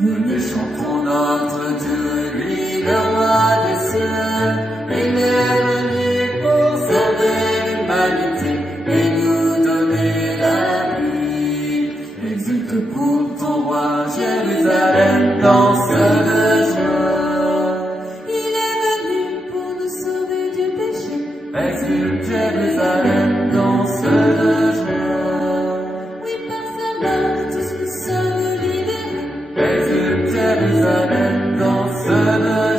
Nous chantons notre Dieu, lui le roi des cieux. Il est venu pour sauver l'humanité et nous donner la vie. Exulte pour ton roi, Jérusalem, danse de joie. Il est venu pour nous sauver du péché. Exulte Jérusalem, danse de joie. Oui, par sa mort, tous nous sommes libérés. Exulte Jérusalem, danse de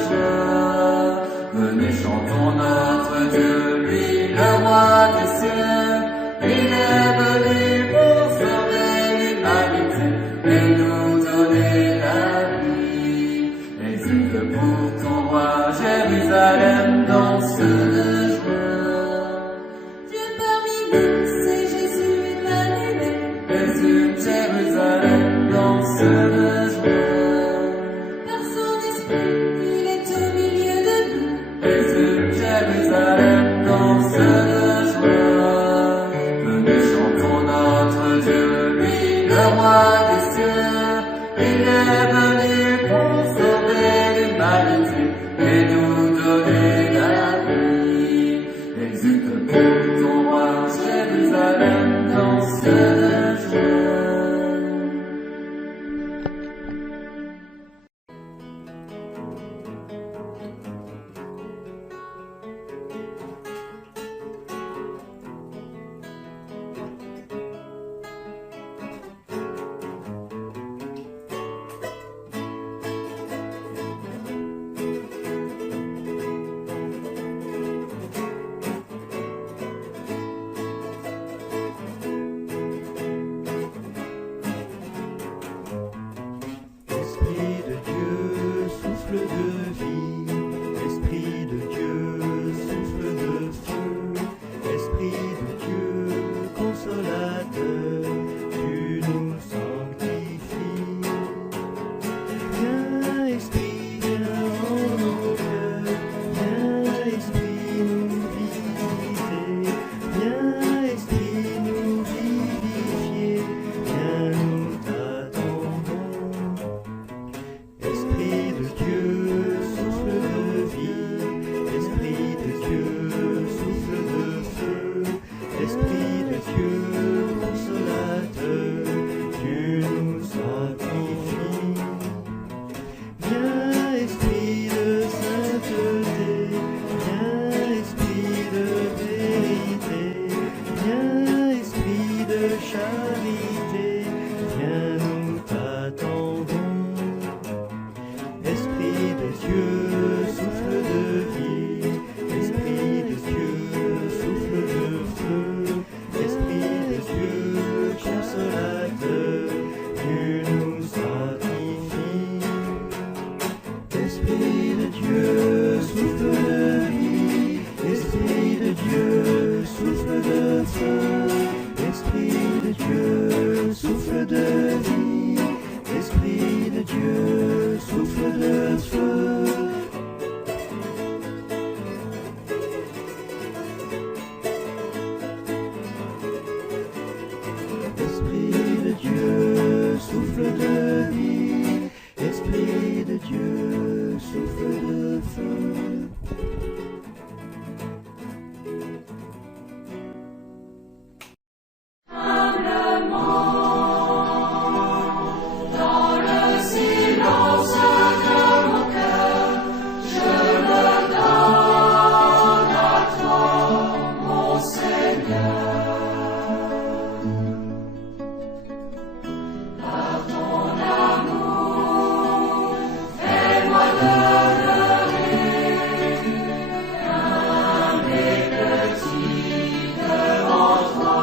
joie. Venez chantons notre Dieu, lui le roi des cieux. Il est venu pour sauver l'humanité et nous donner la vie. Exulte pour ton roi, Jérusalem, danse de joie. Dieu parmi nous, c'est Jésus Emmanuel. Exulte Jérusalem, danse de joie. Par son esprit, il est au milieu de nous. Exulte Jérusalem, danse de joie. Venez chantons notre Dieu, lui le roi des cieux. Il est venu pour sauver l'humanité et nous donner la vie. Exulte pour ton roi, Jérusalem, danse de joie. tu nous sanctifies. Viens Esprit, viens en nos cœurs, viens Esprit nous visiter, viens Esprit nous vivifier, viens nous t'attendons. Esprit de Dieu, souffle de vie, Esprit de Dieu, souffle de feu, Esprit de Dieu, consolateur, tu nous sanctifies. Viens Esprit de sainteté, viens Esprit de vérité, viens Esprit de charité, viens nous t'attendons. Esprit de Dieu, souffle de vie, Esprit de Dieu, souffle de feu, Esprit de Dieu, consolateur, tu nous sanctifies. Esprit de Dieu, souffle de vie, Esprit de Dieu, souffle de feu, Esprit de Dieu, souffle de vie, Esprit de Dieu, souffle de feu. Esprit de Dieu, souffle de vie, Esprit de Dieu, souffle de feu. Dans le silence de mon cœur, je me donne à toi, mon Seigneur. Par ton amour, fais-moi demeurer humble et petit devant toi.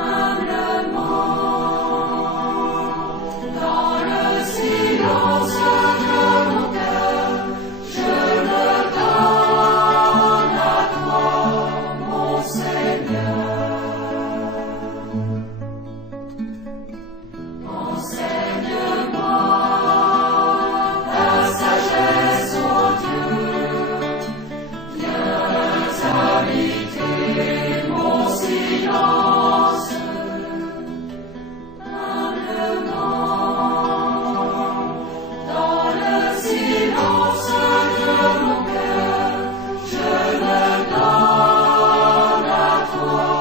Humblement, dans le silence de mon cœur, je me donne à toi, mon Seigneur. Enseigne-moi ta sagesse, ô Dieu. Viens habiter mon silence. Dans le silence de mon cœur, je me donne à toi.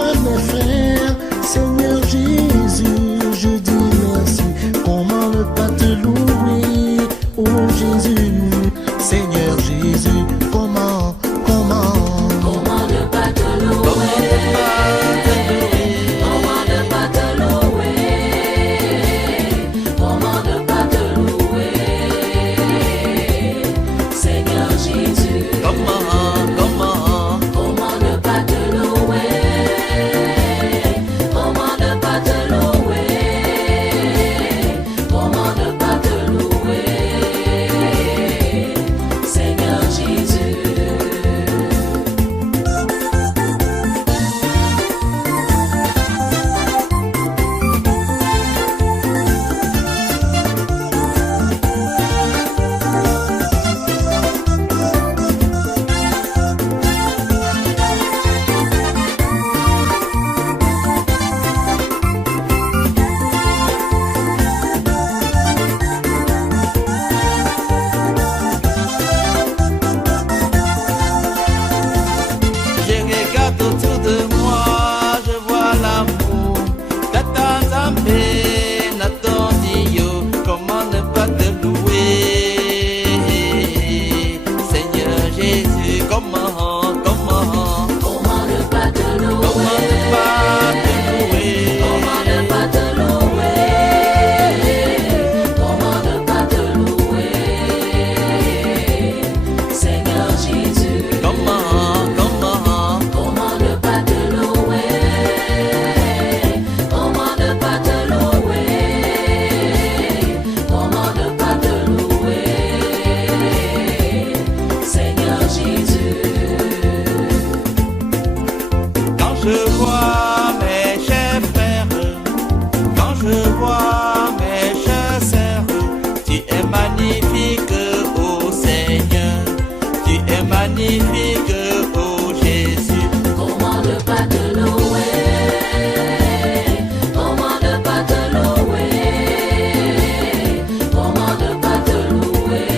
toi mes frères, Seigneur Jésus, je dis merci. Comment ne pas te louer, oh Jésus, Seigneur Jésus, comment ne pas te louer, comment ne pas te louer, comment ne pas te louer, Seigneur Jésus, comment ne pas te louer, comment ne pas te louer, comment ne pas te louer, Seigneur Jésus. Je regarde autour de moi, je vois l'amour d'Atanzambé, Natondio. Comment ne pas te louer, Seigneur Jésus, comment Comment ne pas te louer, comment ne pas te louer, comment ne pas te louer, Seigneur Jésus, comment ne pas te louer, comment ne pas te louer, comment ne pas te louer, Seigneur Jésus. Quand je vois mes chers frères, quand je vois mes chers sœurs, tu es magnifique, oh Seigneur, tu es magnifique, oh Jésus. Comment ne pas te louer, comment ne pas te louer, comment ne pas te louer,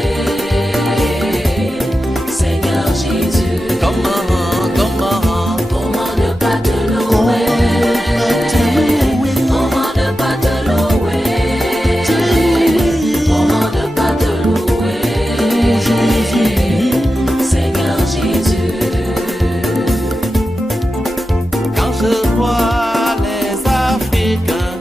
Seigneur Jésus, comment ne pas te louer, comment ne pas te louer, comment ne pas te louer, Seigneur Jésus. Quand je vois les Africains,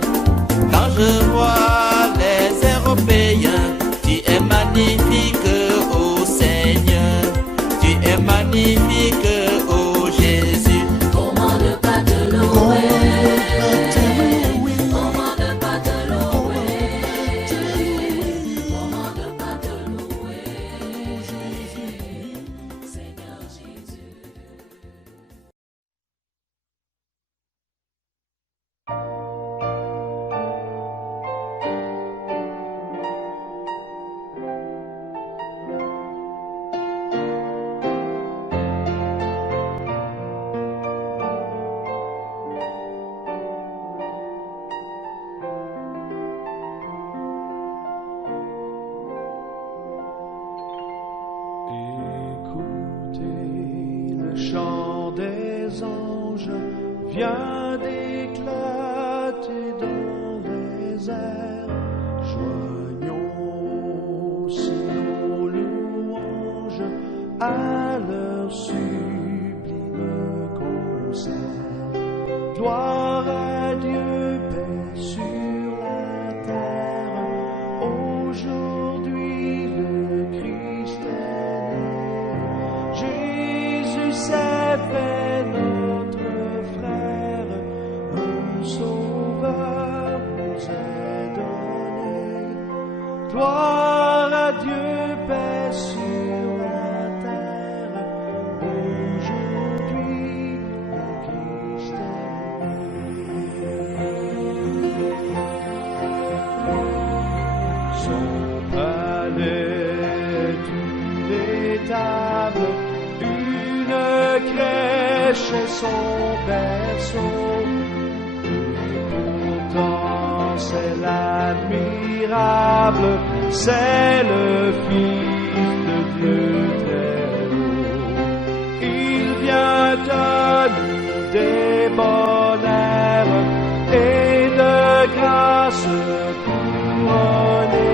quand je vois les Européens, tu es magnifique, oh Seigneur, tu es magnifique, oh Jésus. Comment ne pas te louer, comment ne pas te louer, comment ne pas te louer, Seigneur Jésus. Écoutez, le chant des anges vient d'éclater dans les airs. Joignons aussi nos louanges à leur sublime concert. Gloire à Dieu, paix sur la terre. Aujourd'hui le Christ est né. Jésus s'est fait notre frère, un sauveur nous est donné. Gloire à Dieu, paix sur la terre. Aujourd'hui le Christ est né. Son palais, toutes les tables, une crèche et son berceau. Et pourtant c'est l'admirable, c'est le Fils de Dieu très haut. Il vient à nous des bonheurs et de grâce couronné.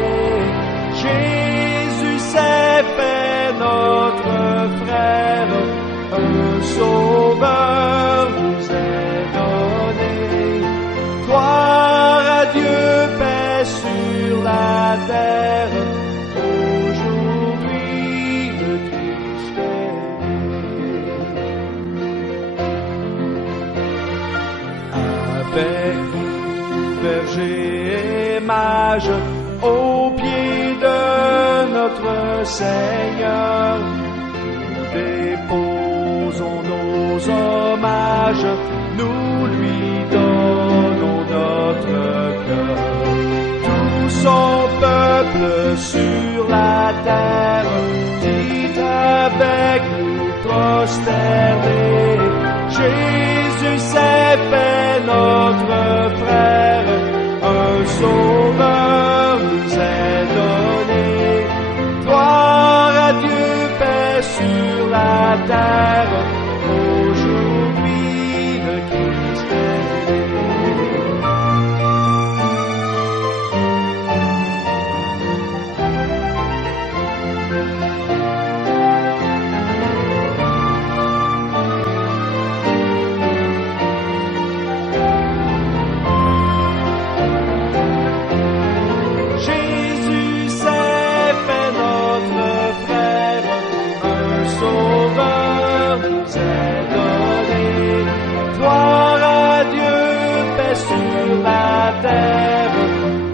Jésus s'est fait notre frère, un sauveur nous est donné. Gloire à Dieu, paix sur la terre, aujourd'hui le Christ est né. Avec vous, bergers et mages, au pied de notre Seigneur, nous déposons nos hommages, nous lui donnons notre cœur. Tout son peuple sur la terre, dit avec nous prosterner, Jésus s'est fait notre frère, un sauveur nous est donné. Gloire à Dieu, paix sur la terre, aujourd'hui le Christ est né. Jésus s'est fait notre frère, un sauveur nous est donné. Gloire à Dieu, paix sur la terre,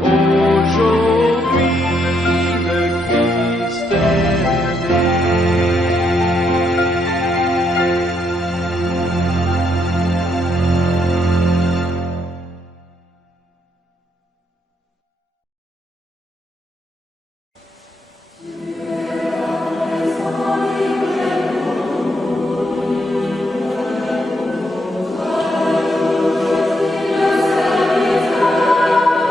aujourd'hui le Christ est né. Serviteur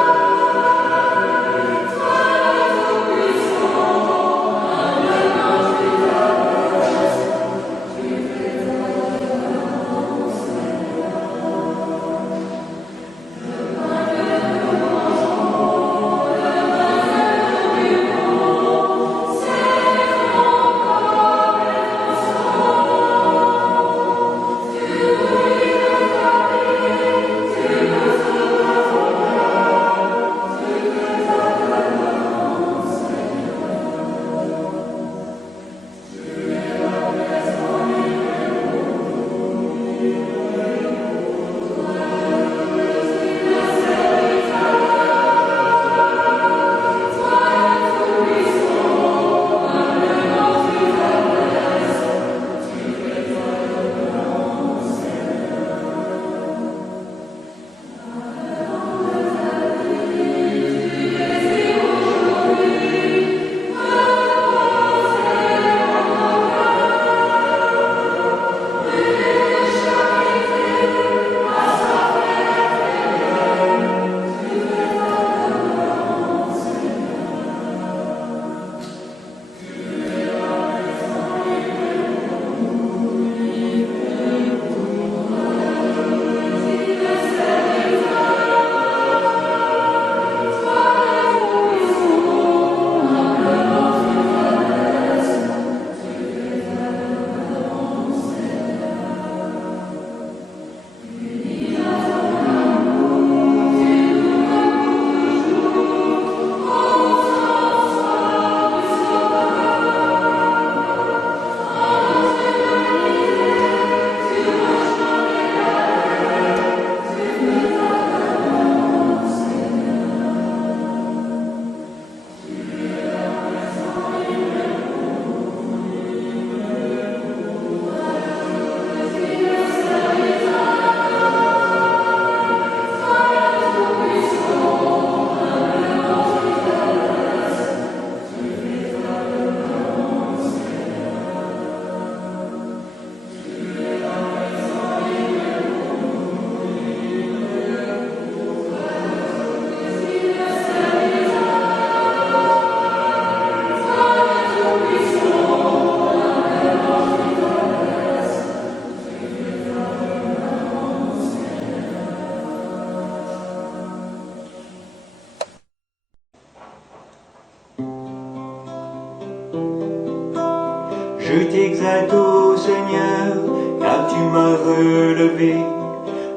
Je t'exalte, ô Seigneur, car tu m'as relevé.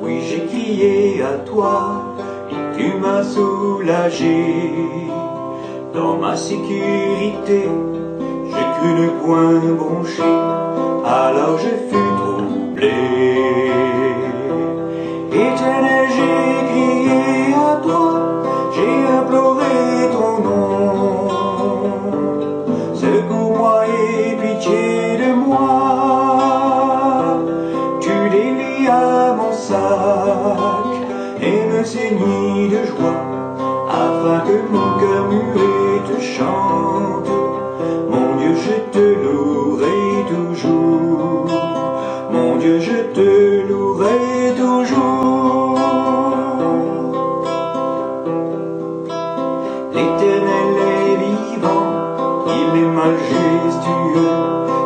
Oui, j'ai crié à toi, et tu m'as soulagé. Dans ma sécurité, j'ai cru ne point broncher, alors je fus troublé. Éternel, j'ai crié à toi, j'ai imploré ton nom. Secours-moi et pitié de moi. Tu délias mon sac et me ceignis de joie, afin que mon cœur muet te chante. Mon Dieu, je te louerai toujours. Mon Dieu, je te louerai toujours. L'Éternel est vivant, il est majestueux.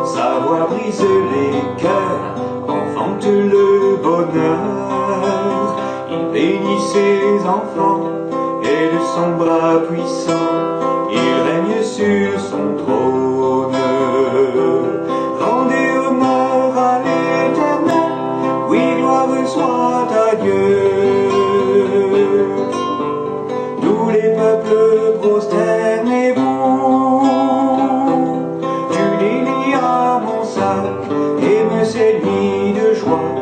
Sa voix brise les cœurs, enfante le bonheur. Il bénit ses enfants et de son bras puissant, il règne sur son trône. Rendez honneur à l'Éternel, oui, gloire soit à Dieu. Tous les peuples prosternez-vous. Tu délias mon sac et me ceignis de joie,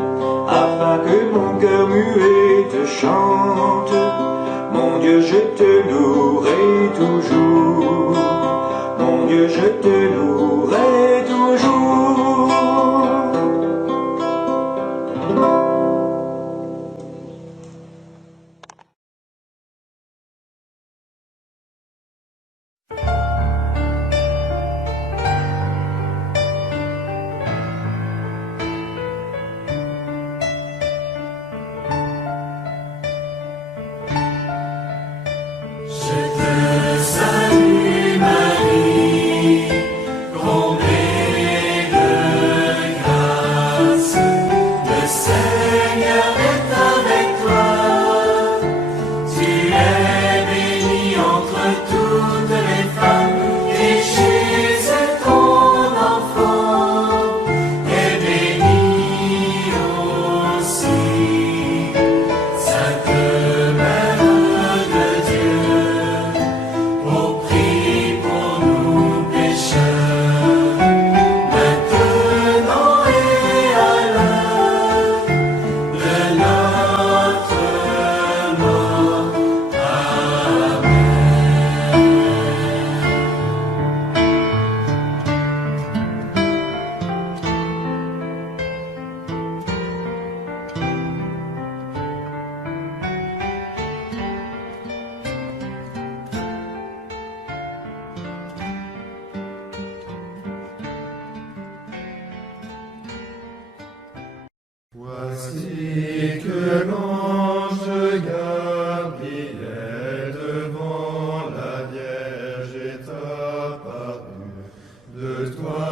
afin que mon cœur muet te chante. Mon Dieu, je te louerai toujours. Mon Dieu, je te louerai toujours. Voici que l'ange Gabriel devant la Vierge est apparu. De toi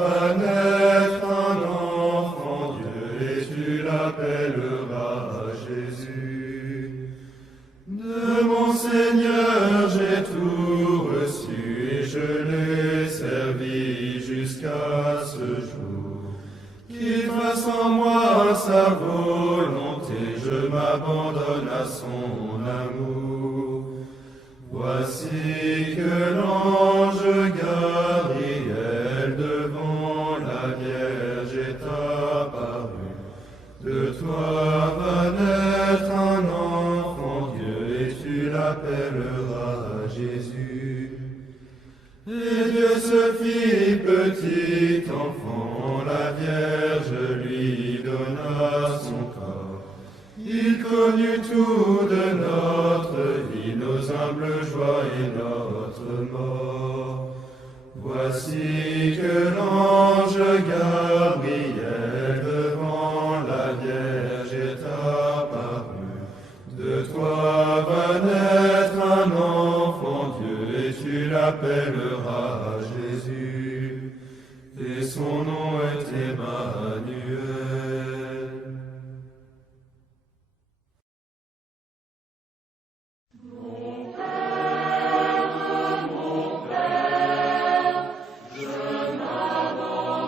va naître un enfant Dieu et tu l'appelleras Jésus. De mon Seigneur j'ai tout reçu et je l'ai servi jusqu'à ce jour. Qu'il fasse en moi sa volonté, je m'abandonne à son amour. Voici que l'ange Gabriel devant la Vierge est apparu. De toi va naître un enfant Dieu et tu l'appelleras Jésus. Et Dieu se fit petit enfant, la Vierge lui donna son corps. Il connut tout de notre vie, nos humbles joies et notre mort. Voici que l'ange Gabriel devant la Vierge est apparu. De toi va naître un enfant Dieu et tu l'appelleras Jésus. Et son nom est Emmanuel. Je m'abandonne.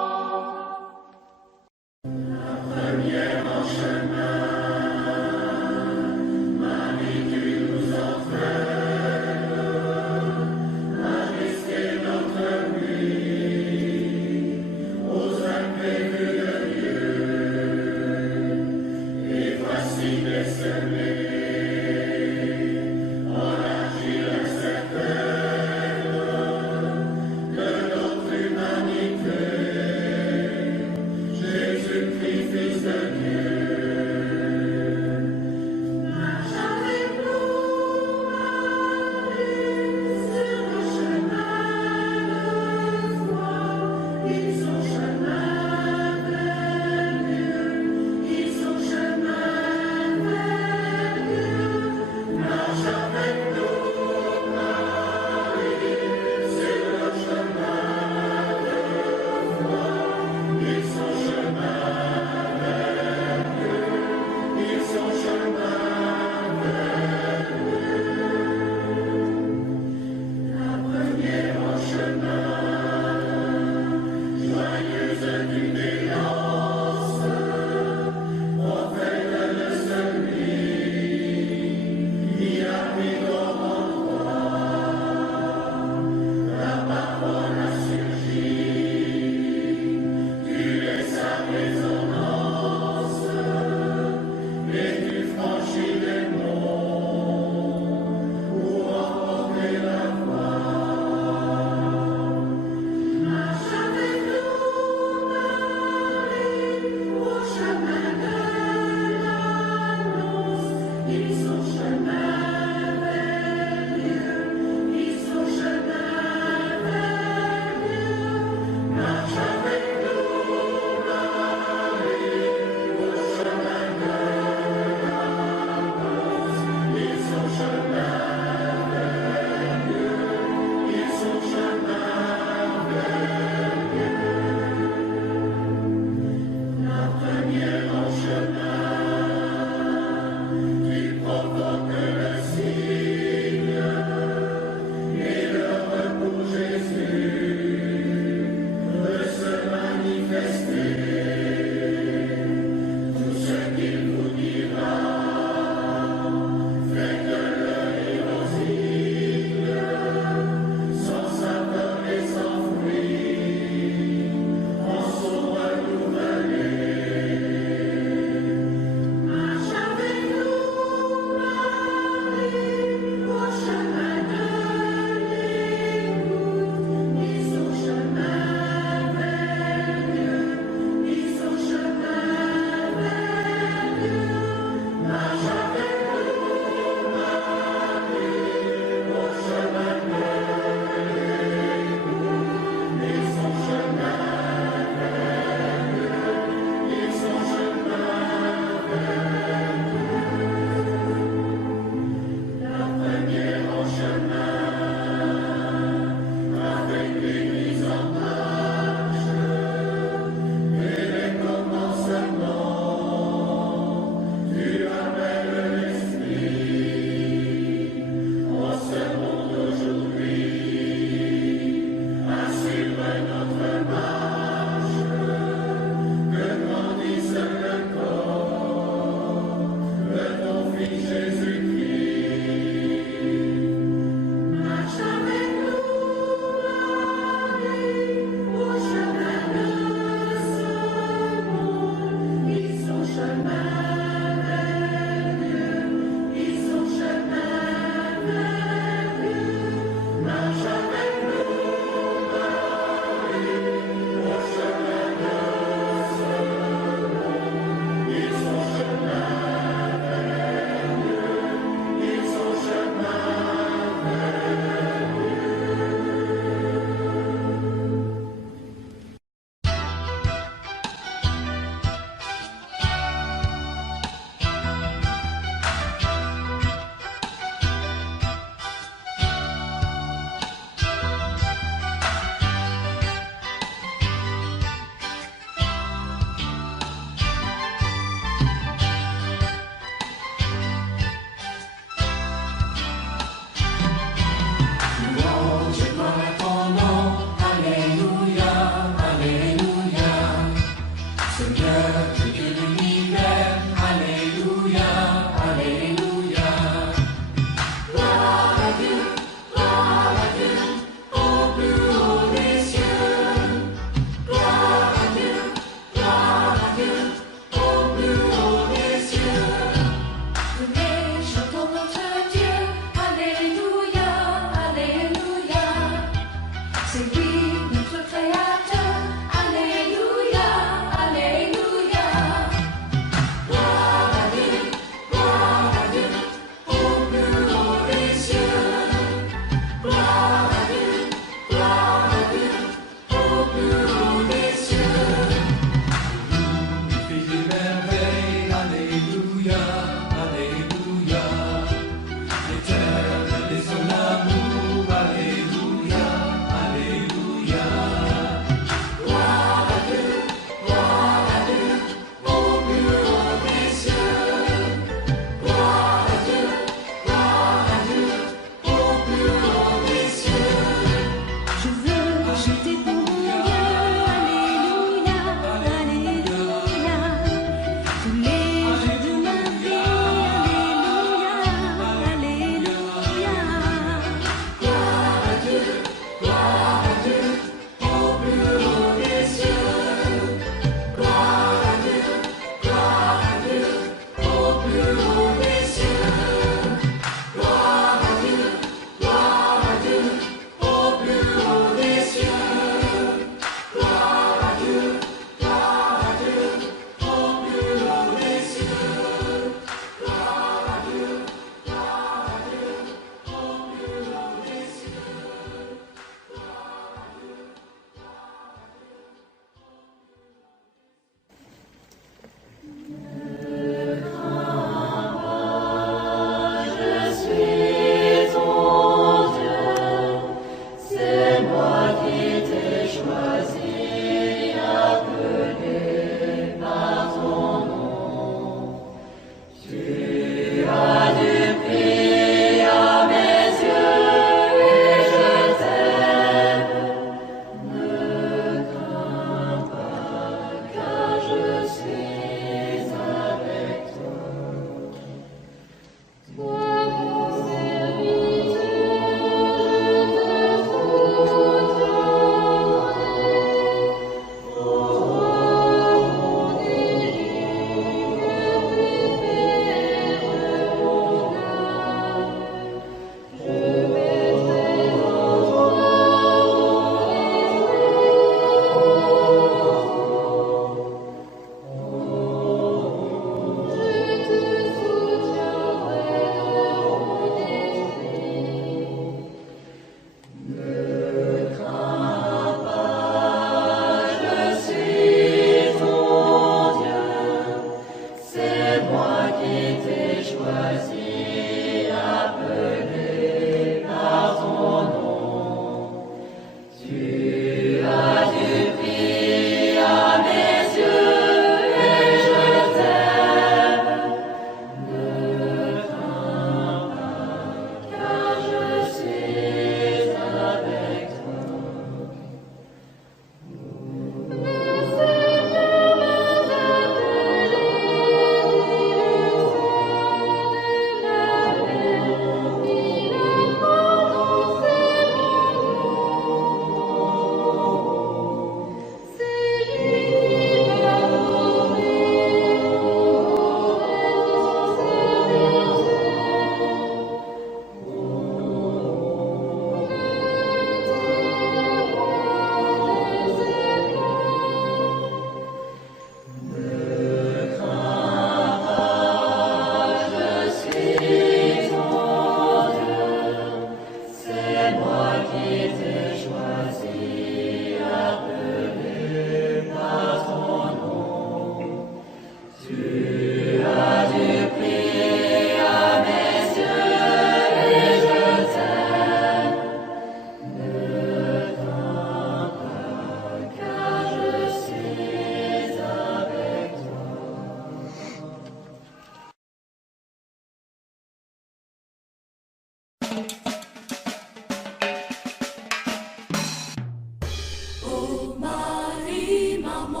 Oh Marie, maman,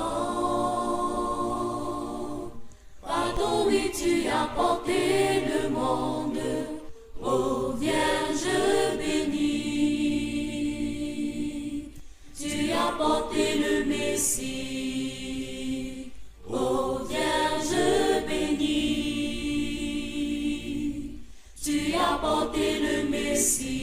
pardon, oui, tu as porté le monde. Ô Vierge bénie, tu as porté le Messie. Ô Vierge bénie, tu as porté le Messie.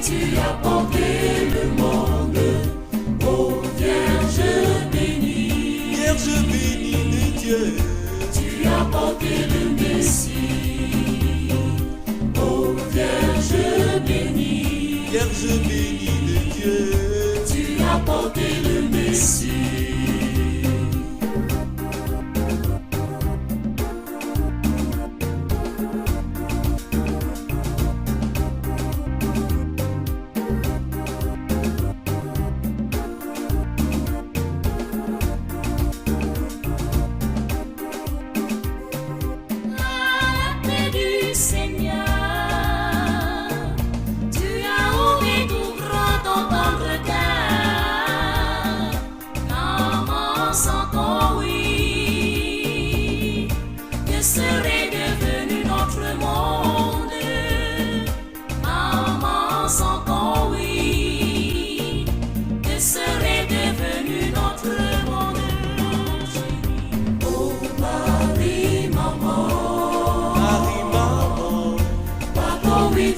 Tu as porté le monde, ô Vierge bénie. Vierge bénie de Dieu, Tu as porté le Messie, ô Vierge bénie. Vierge bénie de Dieu, Tu as porté le Messie.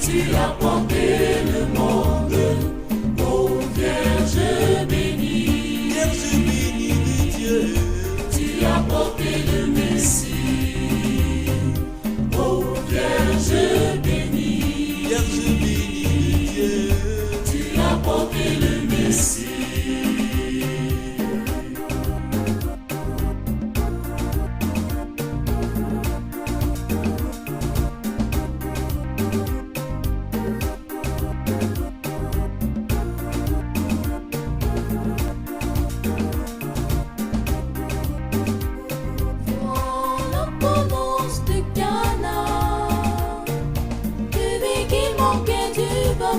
Tu as porté le monde, ô Vierge bénie. Vierge bénie de Dieu, Tu as porté le Messie, ô Vierge bénie. Vierge bénie de Dieu, Tu as porté le Messie.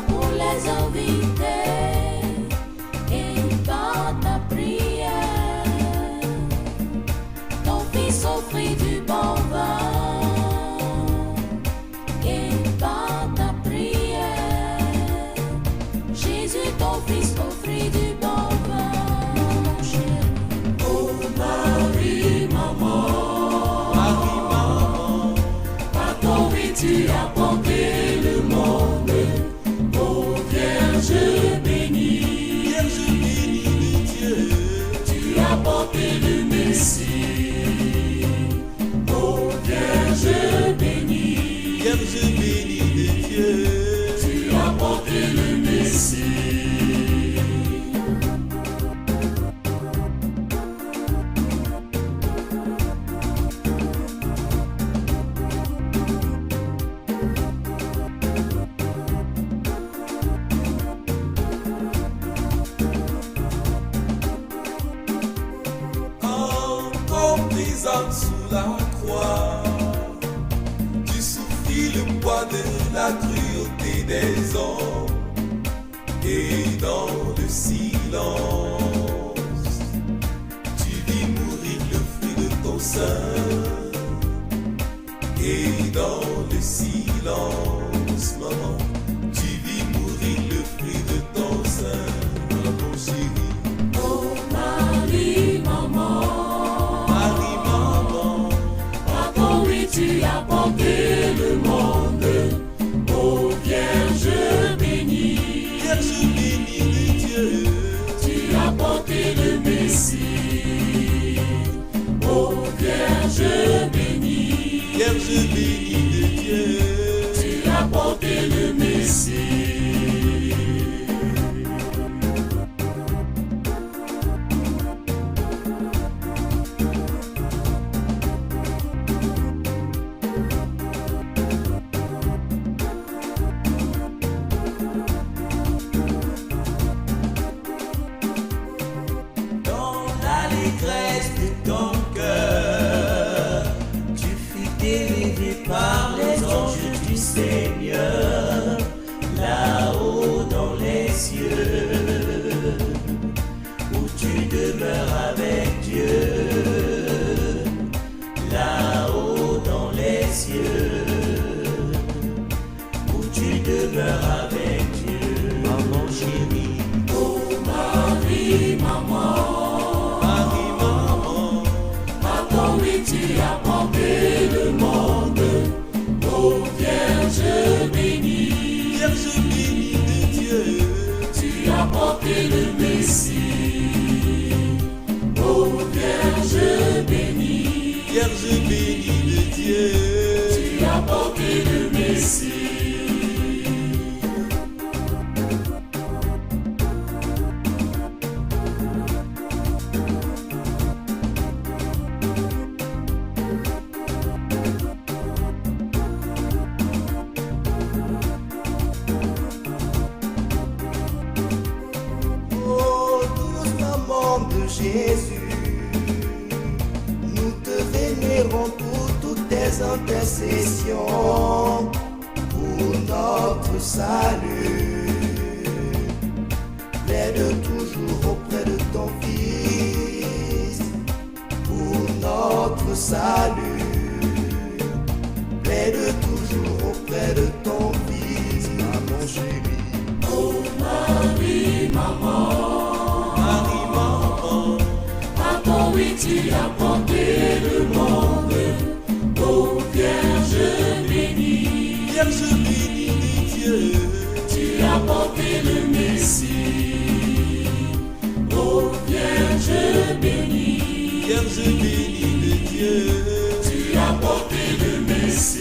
Pour les invités et par ta prière, ton fils offrit du bon vin et par ta prière, Jésus ton fils offrit du bon vin. présente sous la croix. Tu souffris le poids de la cruauté des hommes, et dans le silence, tu vis mourir le fruit de ton sein. Et dans le silence, maman, tu vis mourir le fruit de ton sein. Maman chérie. Oh Marie, maman, Marie, maman, pardon, oui, tu as porté le monde. Oh Vierge bénie, Vierge bénie de Dieu, tu as porté le Messie. Oh Vierge bénie, Vierge bénie de Dieu, tu as porté le Messie. Dans l'allégresse de ton cœur, tu fus délivré par les anges du Seigneur, là-haut dans les cieux, où tu demeures avec Dieu, là-haut dans les cieux, où tu demeures avec Dieu, maman chérie. Oh Marie, maman, Marie, maman, pardon, oui, tu as porté le monde. Oh Vierge bénie, Vierge bénie de Dieu, tu as porté le Messie. Oh Vierge bénie, Vierge bénie de Dieu, tu as porté le Messie. Oh, douce maman de Jésus, nous te vénérons pour toutes tes intercessions, pour notre salut. Plaide toujours auprès de ton Fils, pour notre salut. Plaide toujours auprès de ton Fils, maman chérie. Oh Marie, maman, Marie, maman, pardon, oui, tu as porté le monde. Oh Vierge bénie, Vierge bénie de Dieu, tu as porté le Messie. Oh Vierge bénie, Vierge bénie de Dieu, tu as porté le Messie.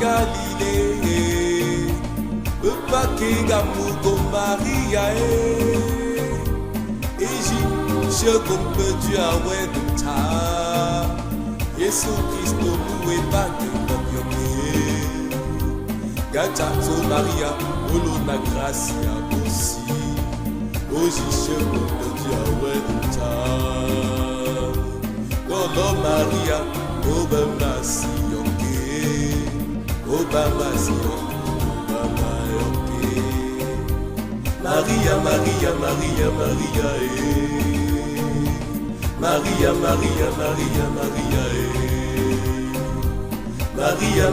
Galilée, peuple qui gamugo Maria Égypte, comme peut Dieu a ouais de ta Jésus Christ nous est pas que papioke Gata so Maria, olo na gracia aussi Oji comme peut Dieu a ouais de ta Lolo Maria, Obama si Obama si Obama Maria, Maria, Maria, Maria Maria, Maria, Maria, Maria Maria,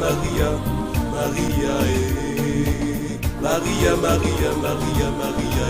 Maria, Maria, Maria Maria, Maria, Maria, Maria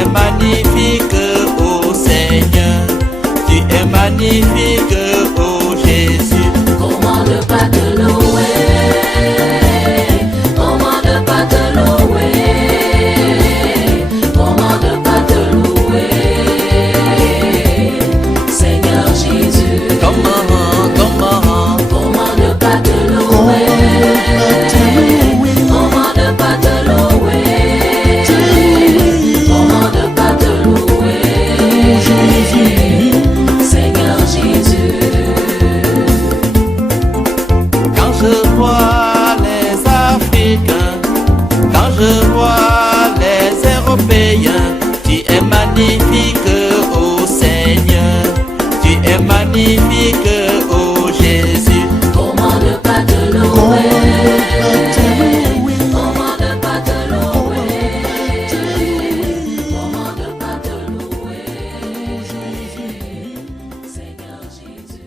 es magnifique, ô Seigneur. Tu es magnifique, ô Jésus. Comment ne pas te louer? Comment ne pas te louer? Comment ne pas te louer? Seigneur Jésus. Comment ne pas te louer? Comment ne pas te louer? Comment ne pas te louer? Seigneur Jésus. Quand je vois les Africains, quand je vois les Européens, tu es magnifique, ô Seigneur. Tu es magnifique, ô Jésus. Comment ne pas te louer? Comment ne pas te louer? Comment ne pas te louer? Seigneur Jésus.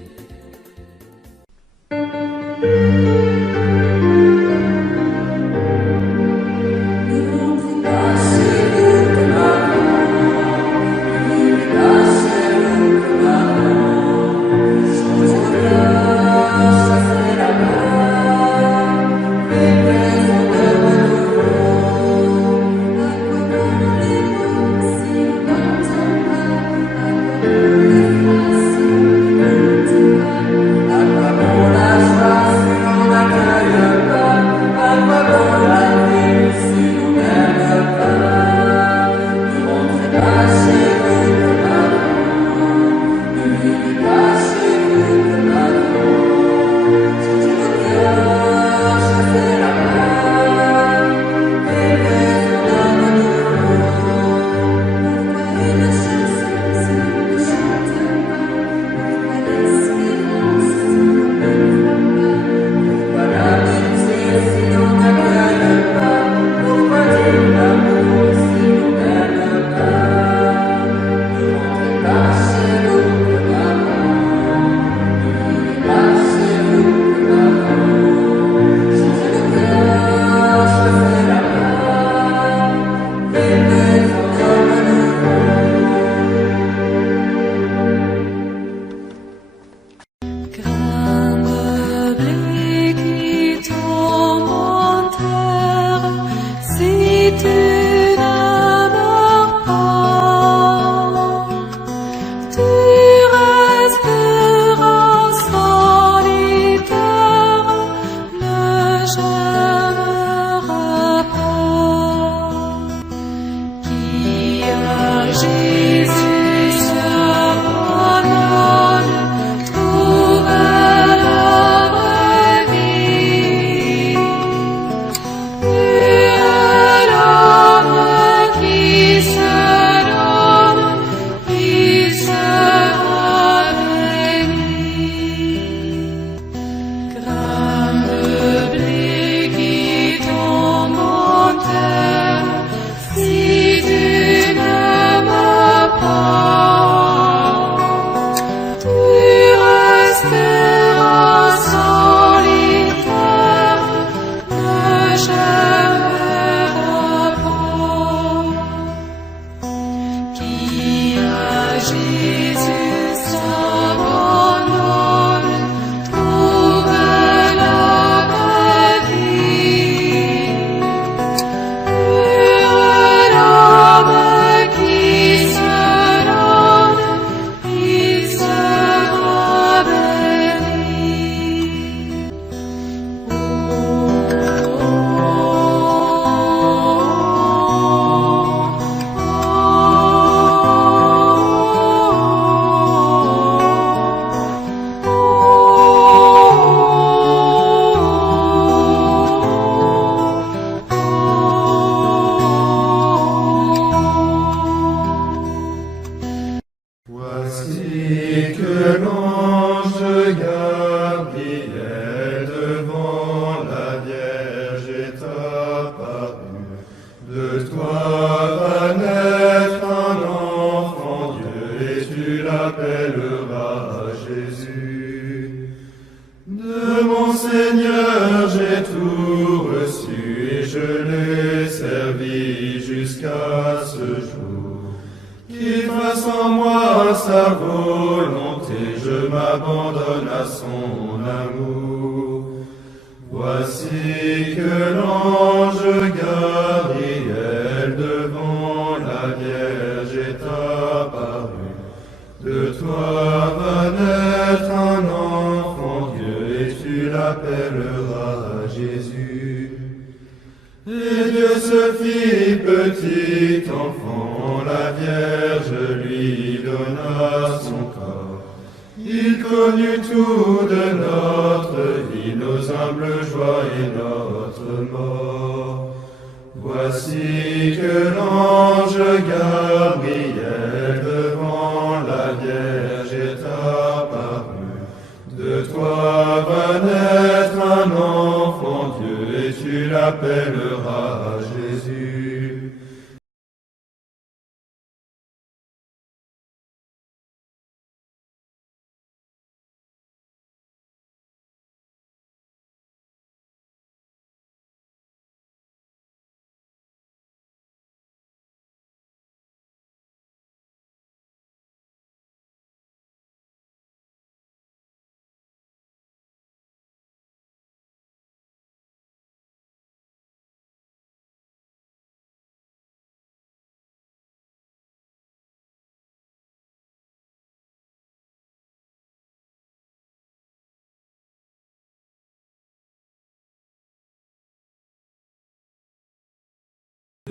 je l'ai servi jusqu'à ce jour. fasse en moi sa volonté, je m'abandonne à son amour. Voici que l'ange Gabriel devant la Vierge est apparu. De toi va naître un enfant Dieu et tu l'appelleras Jésus. Et Dieu se fit petit enfant, la Vierge lui donna son corps. Il connut tout de notre vie, nos humbles joies et notre mort. Voici que l'ange Gabriel devant la Vierge est apparu. De toi va naître un enfant Dieu et tu l'appelleras Jésus.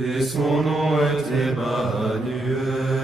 Et son nom est Emmanuel.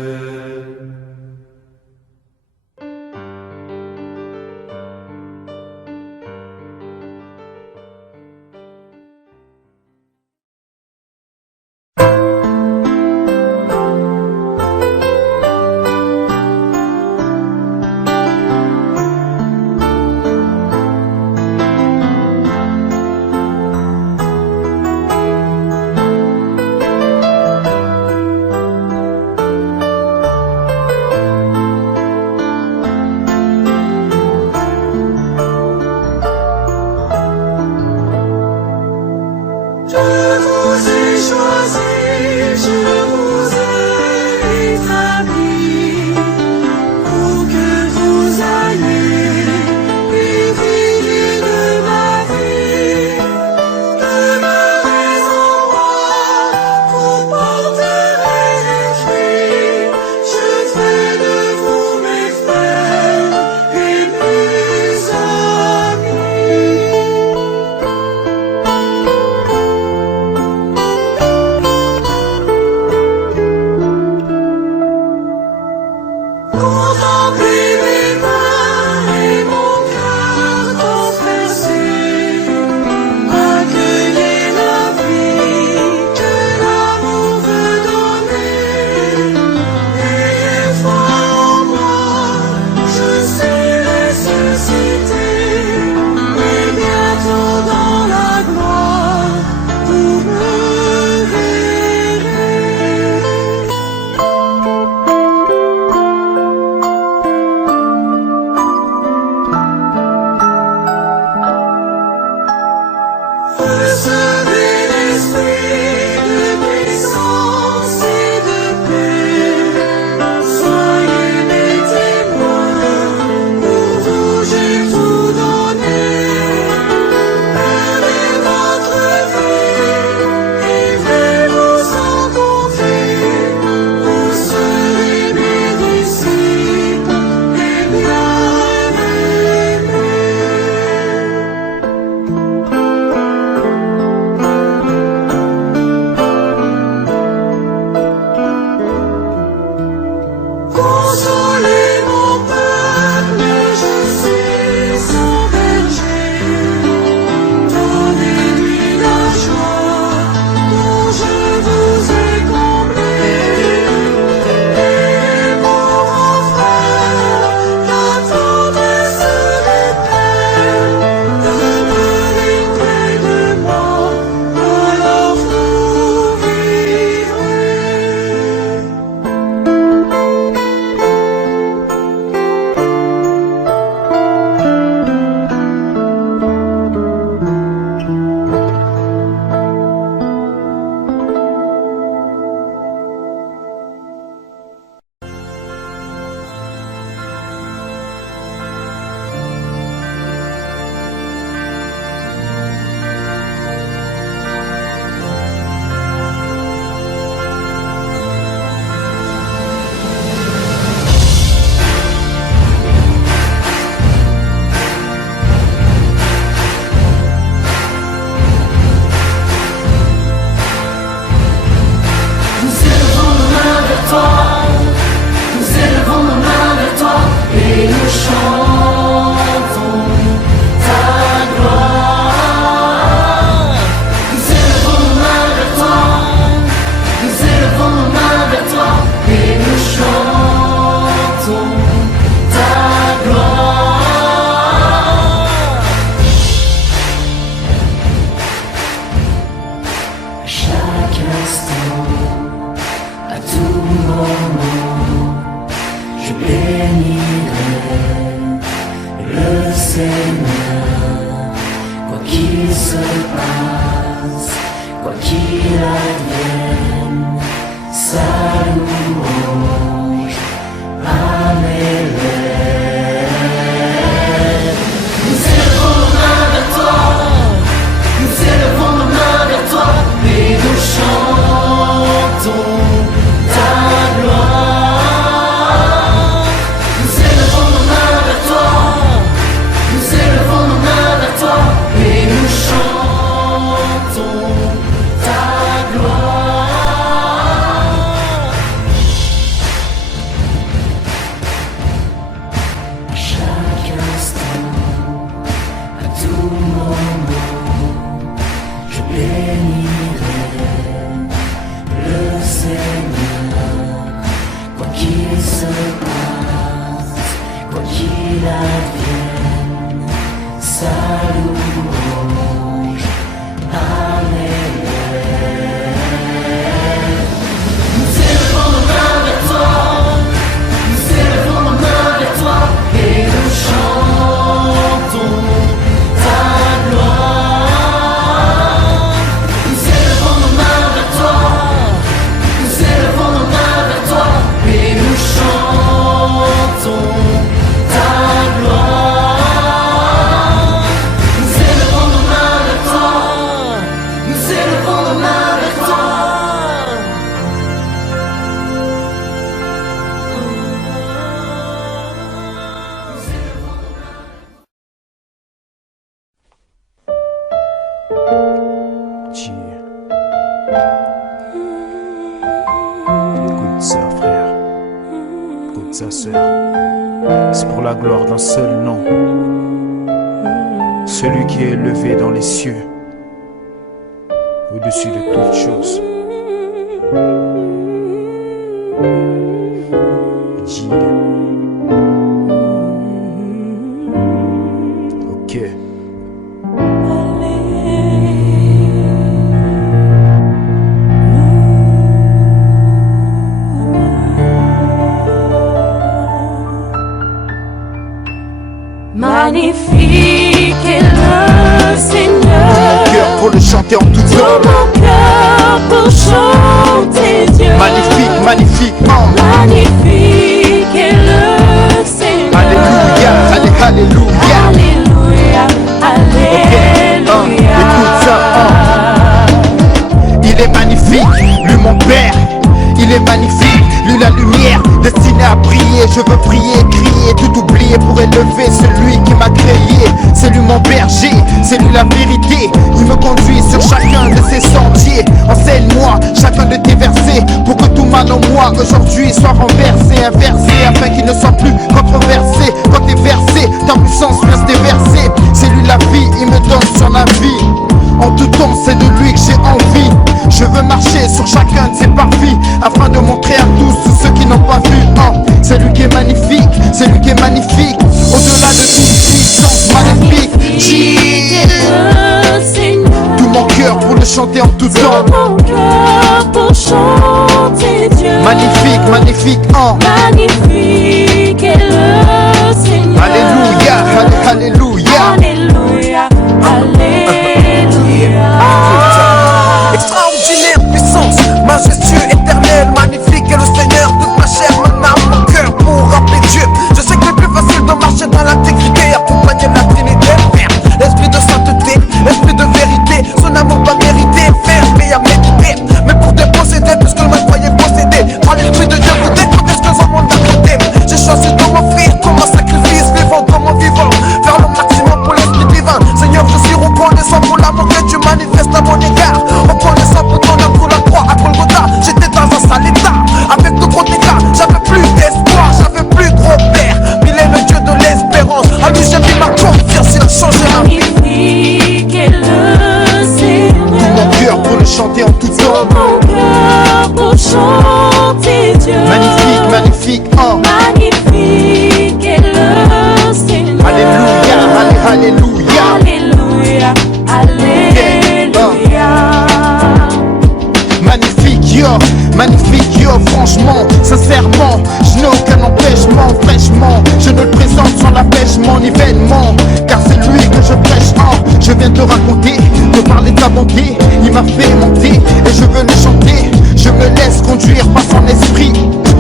sa sœur. C'est pour la gloire d'un seul nom, celui qui est élevé dans les cieux, au-dessus de toutes choses. Ok. Magnifique est le Seigneur. Cœur pour le chanter en tout temps. Tout mon cœur pour chanter Dieu. Magnifique, magnifique, oh. Magnifique est le Seigneur. Alléluia, alléluia. Alléluia, alléluia. Écoute ça, Il est magnifique, lui mon Père. Il est magnifique, lui la lumière, destiné à briller. Je veux prier, crier, tout oublier pour élever celui qui m'a créé. C'est lui mon berger, c'est lui la vérité. Il me conduit sur chacun de ses sentiers. Enseigne-moi chacun de tes versets, pour que tout mal en moi aujourd'hui soit renversé, inversé, afin qu'il ne soit plus controversé. Quand t'es versé, ta puissance vient se déverser. C'est lui la vie, il me donne son avis. En tout temps, c'est de lui que j'ai envie. Je veux marcher sur chacun de ses parvis, afin de montrer à tous ceux qui n'ont pas vu. C'est lui qui est magnifique, c'est lui qui est magnifique. Au-delà de toute puissance maléfique. Tout mon cœur pour le chanter en tout temps. Tout mon cœur pour chanter Dieu. Magnifique, magnifique, Magnifique est le Seigneur. Alléluia, alléluia. Alléluia, alléluia. Extraordinaire puissance, majestueux, éternel, magnifique est le Seigneur. Toute ma chair, mon âme, mon cœur pour rappeler Dieu. Je sais que le plus facile de marcher dans l'intégrité, accompagné de la Trinité, Père. L'esprit de sainteté, l'esprit de vérité, son amour pas mérité, ferme et à méditer. Mais pour déposséder tout ce que le mal croyait posséder, par l'esprit de Dieu, vous découvrir ce que son monde a côté. J'ai choisi de m'offrir comme un sacrifice vivant, comme un vivant, faire le maximum pour l'esprit divin. Seigneur, je suis reconnaissant pour l'amour que tu manifestes à mon égard. Reconnaissant pour ton œuvre pour la croix à Golgotha. J'étais dans un sale état, avec de gros dégâts. J'avais plus d'espoir, j'avais plus de repères. Mais il est le Dieu de l'espérance. À lui j'ai mis ma confiance, il a changé ma vie. Magnifique est le Seigneur. Tout mon cœur pour le chanter en tout temps. Tout mon cœur pour chanter Dieu. Magnifique, magnifique, Magnifique est le Seigneur. Alléluia, alléluia. Alléluia, alléluia. Magnifique yo, franchement, sincèrement, je n'ai aucun empêchement, fraîchement, je ne le présente sans l'empêchement ni vainement, car c'est lui que je prêche. Je viens te raconter, te parler de ta bonté, il m'a fait monter et je veux le chanter. Je me laisse conduire par son esprit,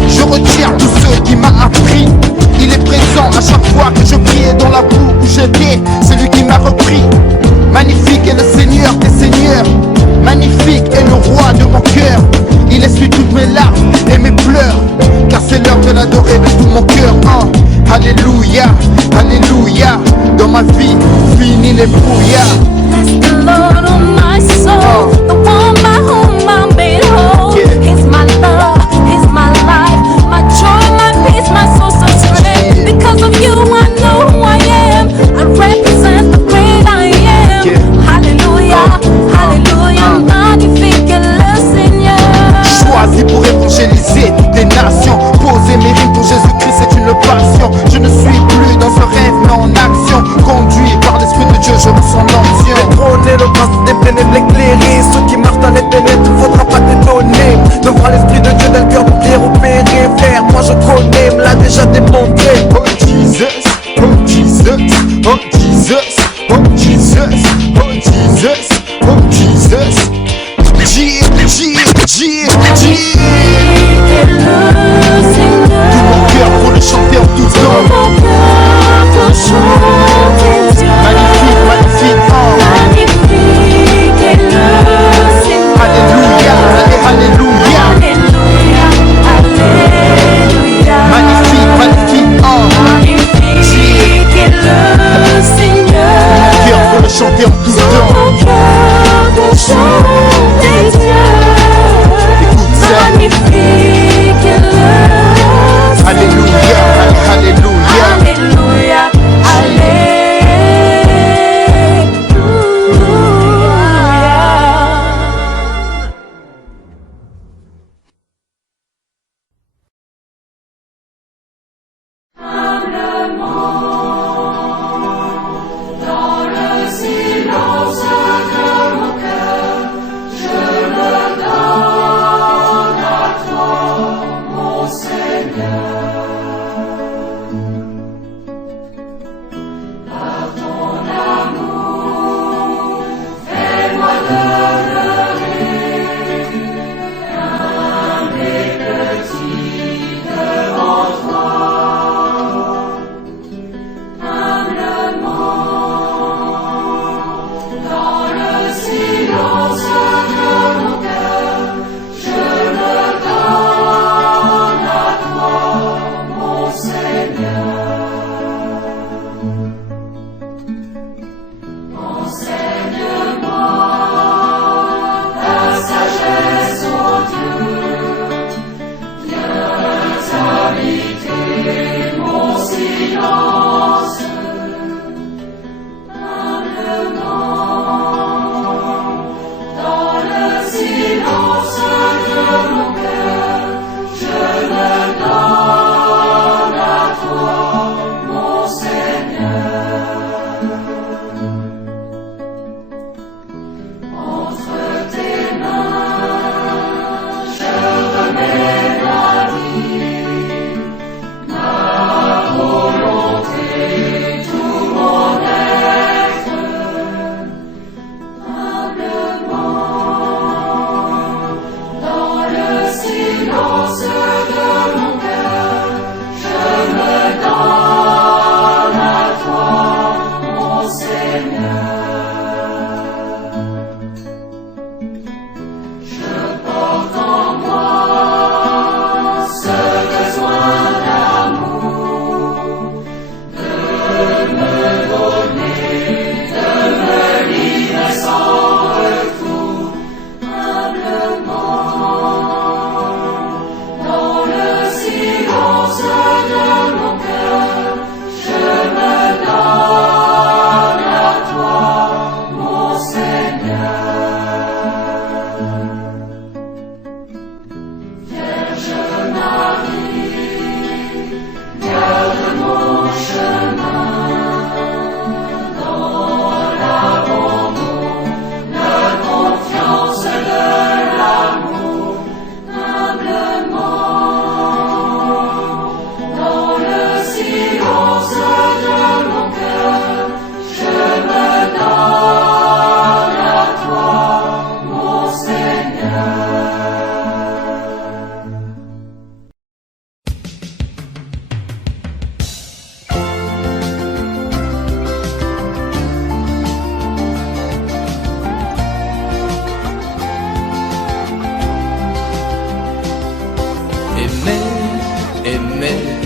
je retire tout ce qui m'a appris. Il est présent à chaque fois que je priais dans la boue où j'étais, c'est lui qui m'a repris. Magnifique est le Seigneur des seigneurs, magnifique est le roi de mon cœur. Il essuie toutes mes larmes et mes pleurs, car c'est l'heure de l'adorer de tout mon cœur. Alléluia, alléluia. Dans ma vie, fini les brouillards. Bless the Lord on my soul, the one by whom I'm made whole. He's my love, he's my life, my joy, my peace, my source of strength. Because of you, I know who I am. I represent the great I am. Hallelujah, hallelujah. Magnifique est le Seigneur. Choisi pour évangéliser toutes les nations, poser mes rimes pour Jésus-Christ, c'est une passion. Je ne suis plus dans un rêve mais en action, conduit par l'Esprit de Dieu, je ressens l'onction. Le trône est le prince des ténèbres éclairé, ceux qui marchent dans les ténèbres, il faudra pas t'étonner de voir l'Esprit de Dieu dans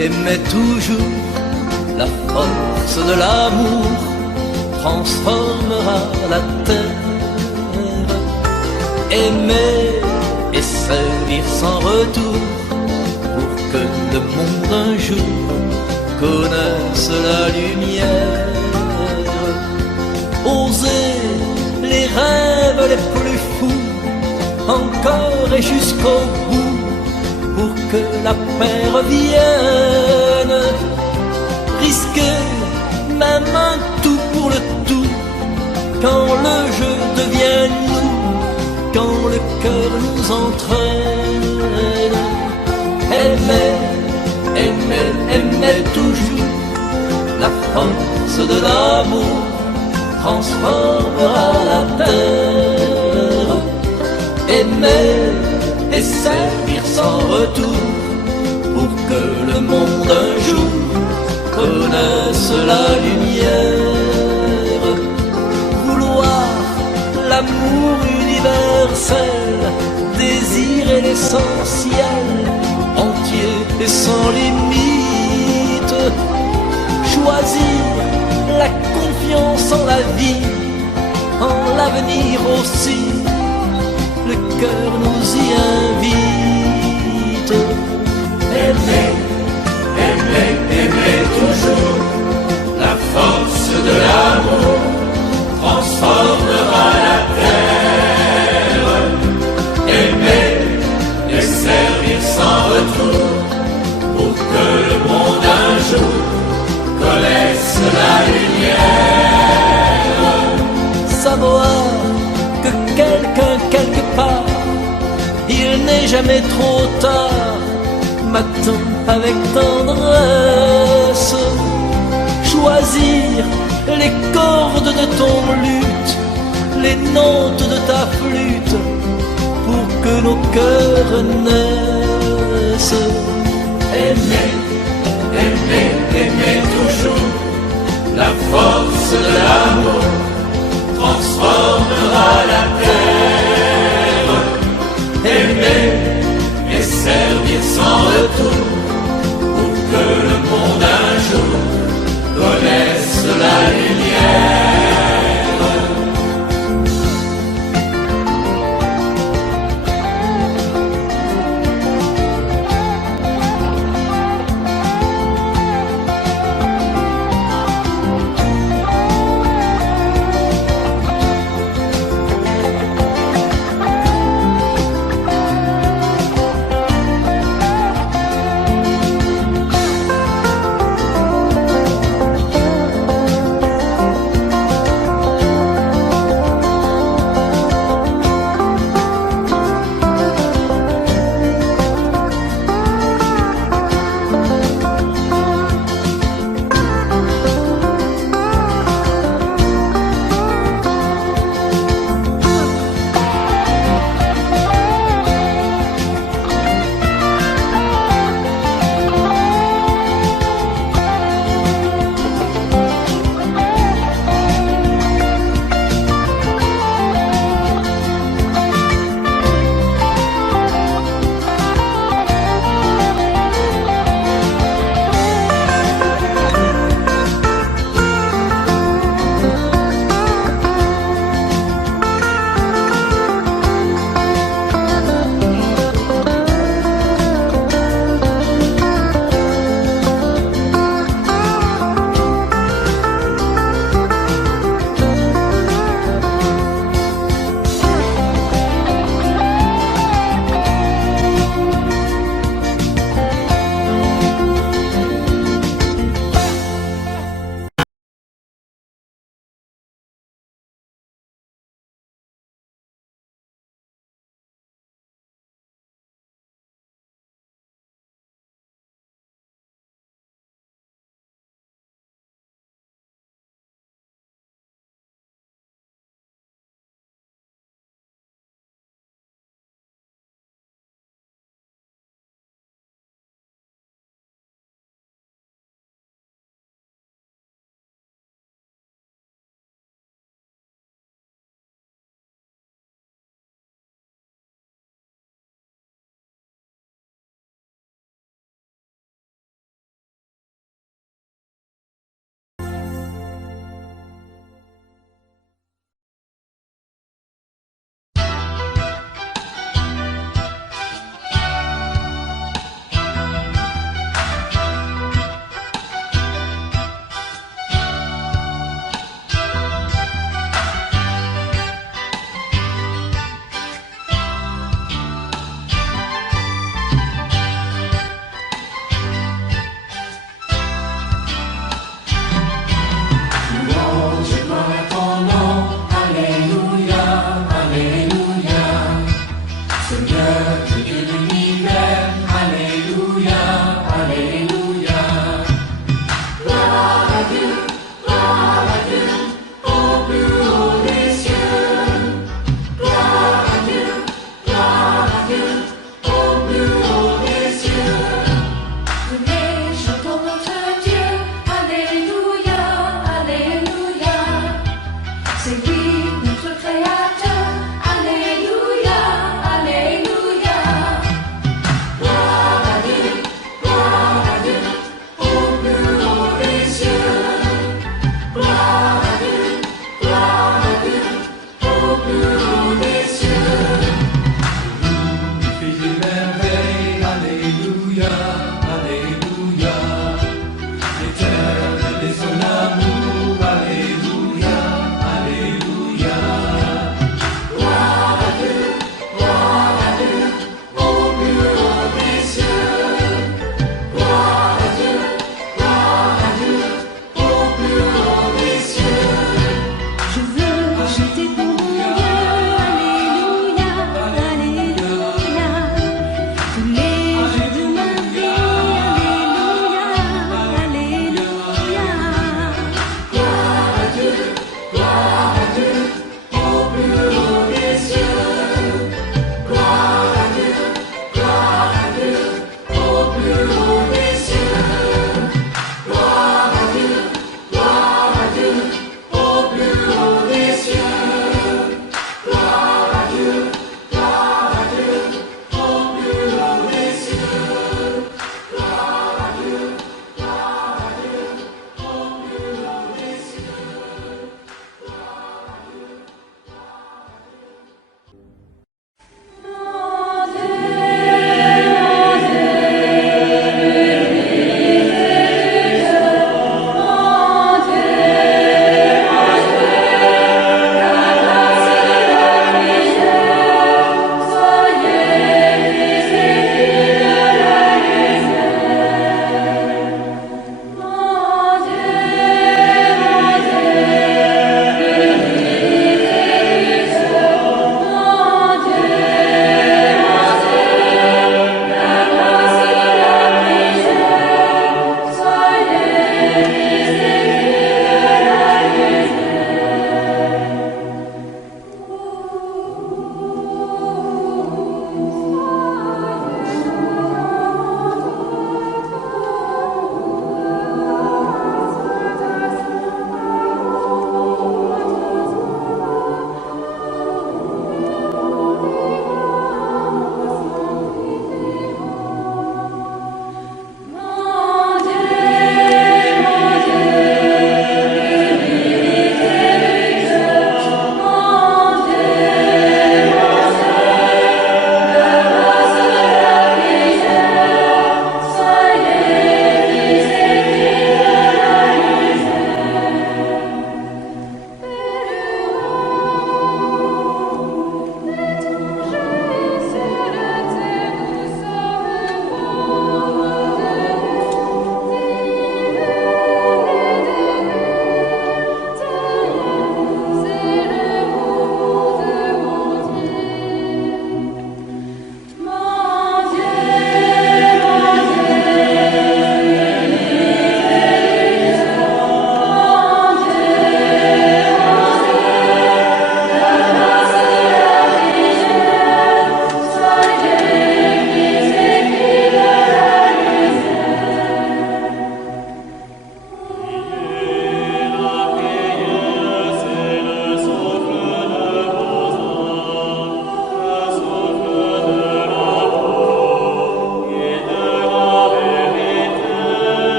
aimer toujours. La force de l'amour transformera la terre. Aimer et servir sans retour pour que le monde un jour connaisse la lumière. Oser les rêves les plus fous, encore et jusqu'au bout, pour que la paix revienne. Risquer même un tout pour le tout, quand le jeu devient nous, quand le cœur nous entraîne. Aimer, aimer, aimer toujours. La force de l'amour transformera la terre. Aimer et servir sans retour pour que le monde un jour connaisse la lumière. Vouloir l'amour universel, désirer l'essentiel, entier et sans limite. Choisir la confiance en la vie, en l'avenir aussi, le cœur nous y invite. Aimer, aimer, aimer toujours. La force de l'amour transformera la terre. Aimer et servir sans retour pour que le monde un jour connaisse la lumière. Savoir que quelqu'un quelque part, il n'est jamais trop tard, m'attend avec tendresse. Choisir les cordes de ton luth, les notes de ta flûte, pour que nos cœurs naissent. Aimer, aimer, aimer toujours. La force de l'amour transformera la terre. Aimer et servir sans retour pour que le monde un jour connaisse la lumière.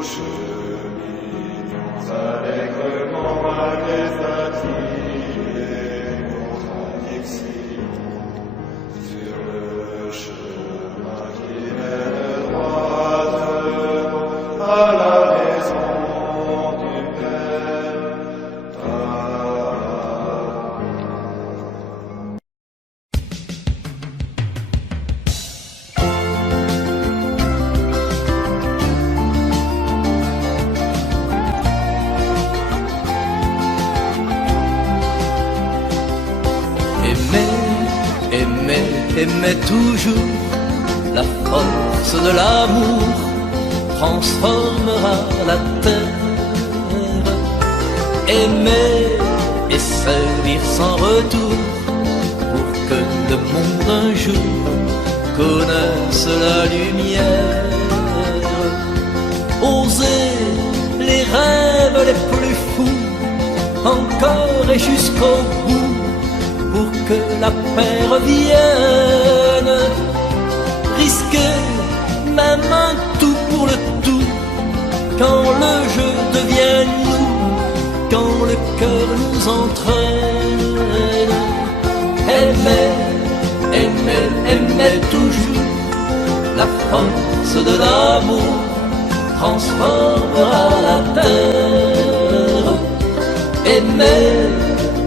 Nous cheminions allègrement malgré fatigue et contradictions sur le chemin qui mène droit à la maison du Père. Aimer toujours, la force de l'amour transformera la terre. Aimer et servir sans retour pour que le monde un jour connaisse la lumière. Oser les rêves les plus fous, encore et jusqu'au bout, pour que la paix revienne. Risquer même un tout pour le tout, quand le jeu devient nous, quand le cœur nous entraîne. Aimer, aimer, aimer toujours, la force de l'amour transformera la terre. Aimer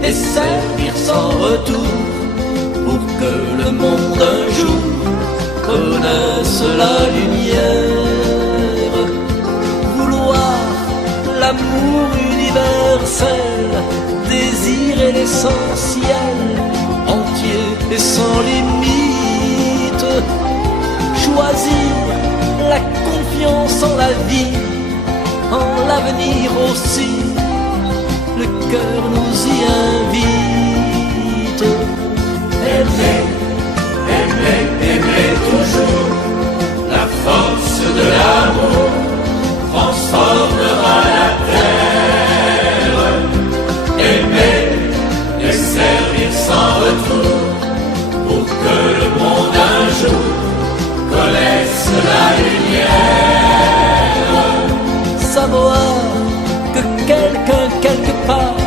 et servir sans retour pour que le monde un jour connaisse la lumière. Vouloir l'amour universel, désirer l'essentiel, entier et sans limite. Choisir la confiance en la vie, en l'avenir aussi. Le cœur nous y invite. Aimer, aimer, aimer toujours, la force de l'amour transformera la terre. Aimer et servir sans retour pour que le monde un jour connaisse la lumière. Savoir que quelqu'un quelque part,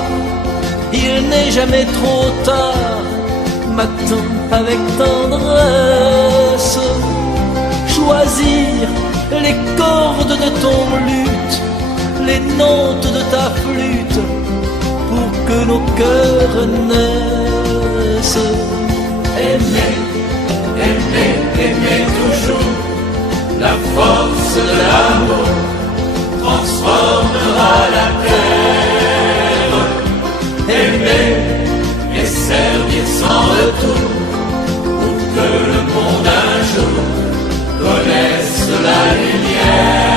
il n'est jamais trop tard, m'attend avec tendresse. Choisir les cordes de ton luth, les notes de ta flûte, pour que nos cœurs naissent. Aimer, aimer, aimer toujours, la force de l'amour transformera la terre. Aimer et servir sans retour pour que le monde un jour connaisse la lumière.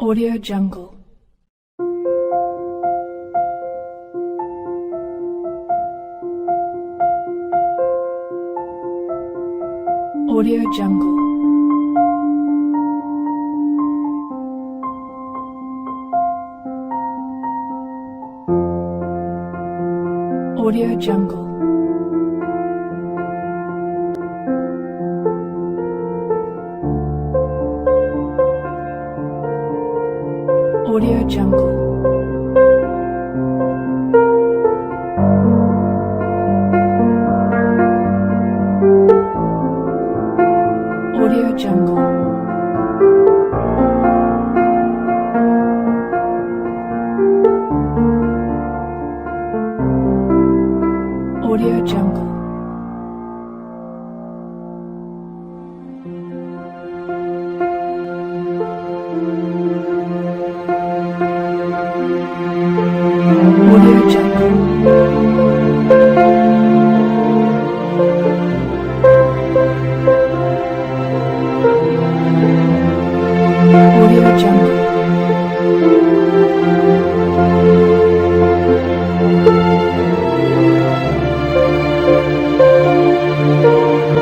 Audio Jungle. Audio Jungle. Audio Jungle. Audio Jungle. Audio Jungle. Audio Jungle. Audio Jungle.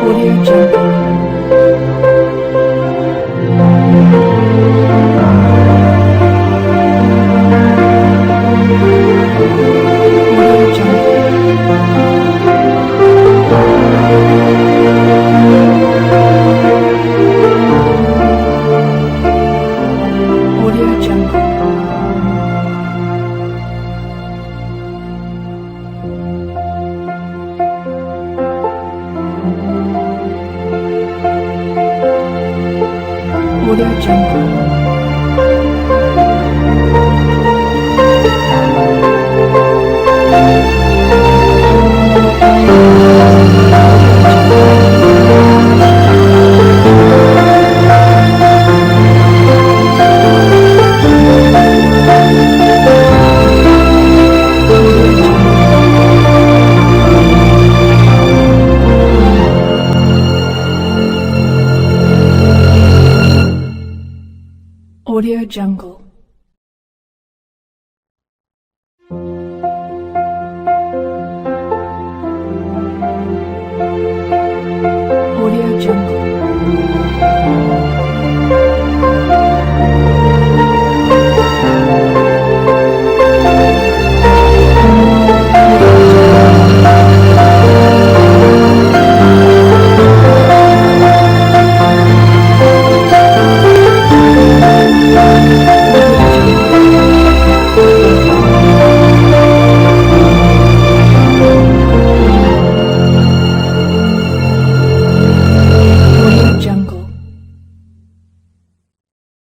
Audio Jungle. Audio Jungle. Audio Jungle. Audio Jungle. Audio Jungle.